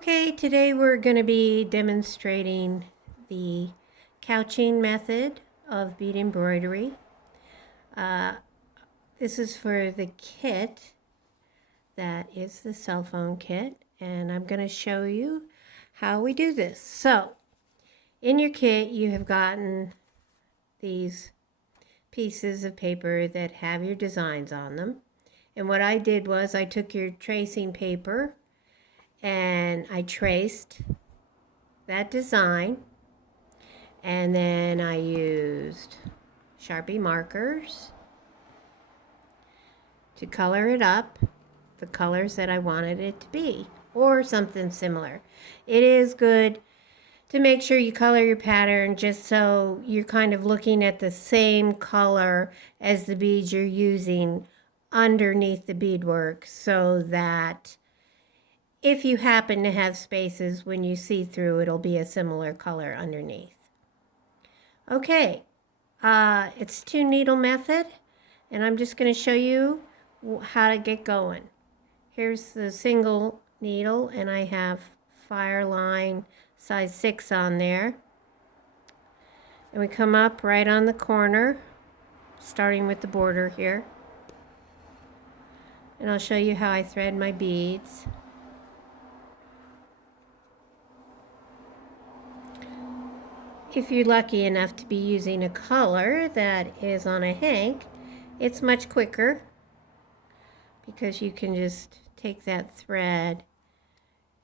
Okay, today we're going to be demonstrating the couching method of bead embroidery. This is for the kit that is the cell phone kit, and I'm going to show you how we do this. So, in your kit you have gotten these pieces of paper that have your designs on them. And what I did was I took your tracing paper and I traced that design, and then I used Sharpie markers to color it up the colors that I wanted it to be, or something similar. It is good to make sure you color your pattern just so you're kind of looking at the same color as the beads you're using underneath the beadwork, so that if you happen to have spaces when you see through, it'll be a similar color underneath. Okay, it's 2-needle method, and I'm just going to show you how to get going. Here's the single needle, and I have Fireline size 6 on there. And we come up right on the corner, starting with the border here. And I'll show you how I thread my beads. If you're lucky enough to be using a color that is on a hank, it's much quicker because you can just take that thread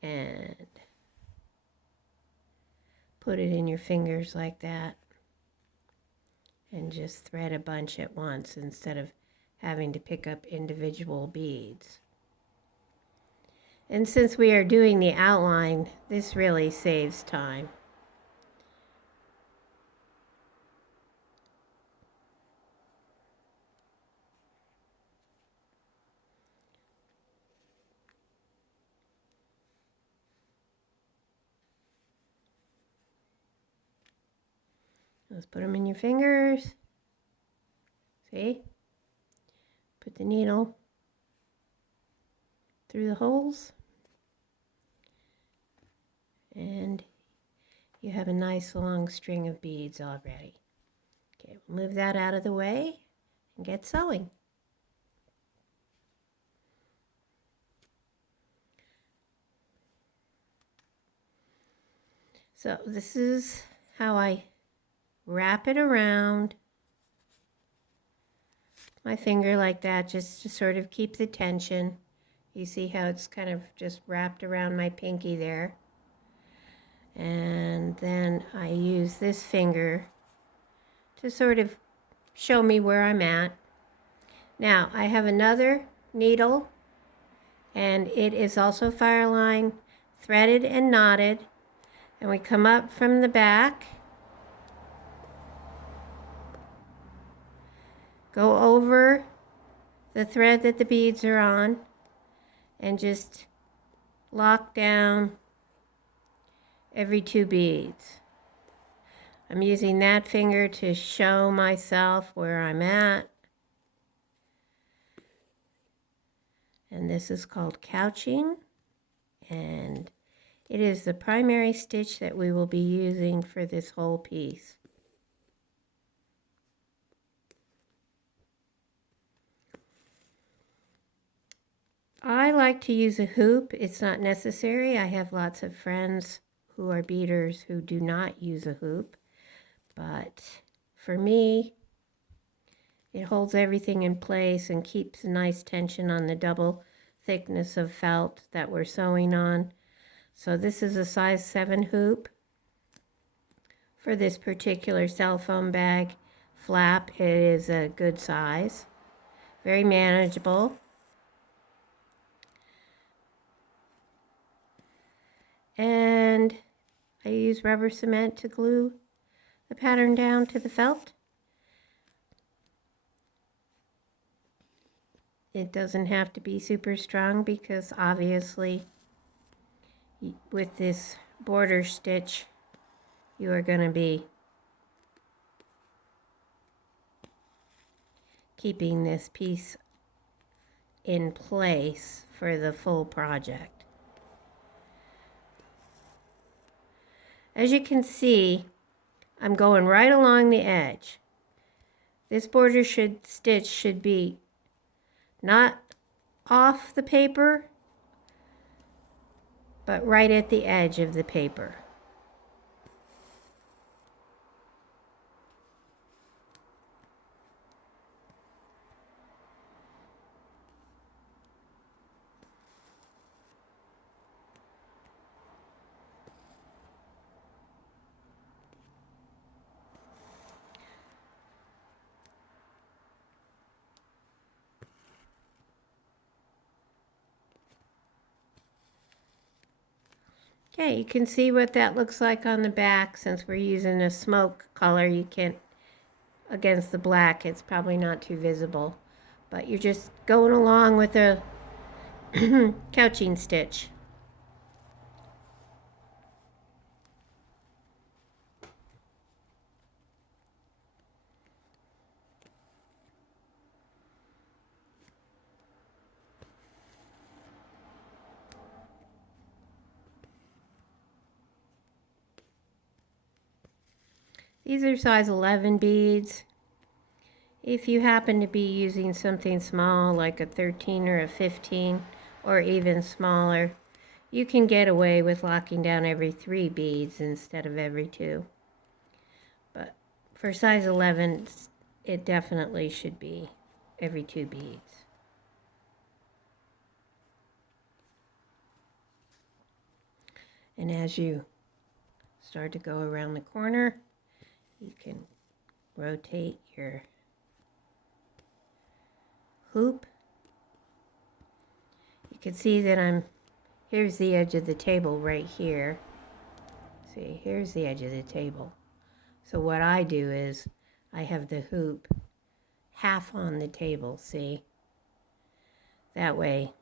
and put it in your fingers like that and just thread a bunch at once instead of having to pick up individual beads. And since we are doing the outline, this really saves time. Let's put them in your fingers. See? Put the needle through the holes, and you have a nice long string of beads already. Okay, we'll move that out of the way and get sewing. So this is how I wrap it around my finger like that, just to sort of keep the tension. You see how it's kind of just wrapped around my pinky there. And then I use this finger to sort of show me where I'm at. Now I have another needle, and it is also Fireline, threaded and knotted, and we come up from the back, go over the thread that the beads are on, and just lock down every 2 beads. I'm using that finger to show myself where I'm at. And this is called couching, and it is the primary stitch that we will be using for this whole piece. I like to use a hoop. It's not necessary. I have lots of friends who are beaders who do not use a hoop. But for me, it holds everything in place and keeps a nice tension on the double thickness of felt that we're sewing on. So this is a size 7 hoop for this particular cell phone bag flap. It is a good size, very manageable. And I use rubber cement to glue the pattern down to the felt. It doesn't have to be super strong because obviously with this border stitch you are going to be keeping this piece in place for the full project. As you can see, I'm going right along the edge. This border stitch should be not off the paper, but right at the edge of the paper. Okay, you can see what that looks like on the back. Since we're using a smoke color, you can't, against the black, it's probably not too visible. But you're just going along with a couching stitch. These are size 11 beads. If you happen to be using something small like a 13 or a 15 or even smaller, you can get away with locking down every 3 beads instead of every 2. But for size 11, it definitely should be every 2 beads. And as you start to go around the corner, you can rotate your hoop. You can see that here's the edge of the table right here. See, here's the edge of the table. So what I do is I have the hoop half on the table, see? That way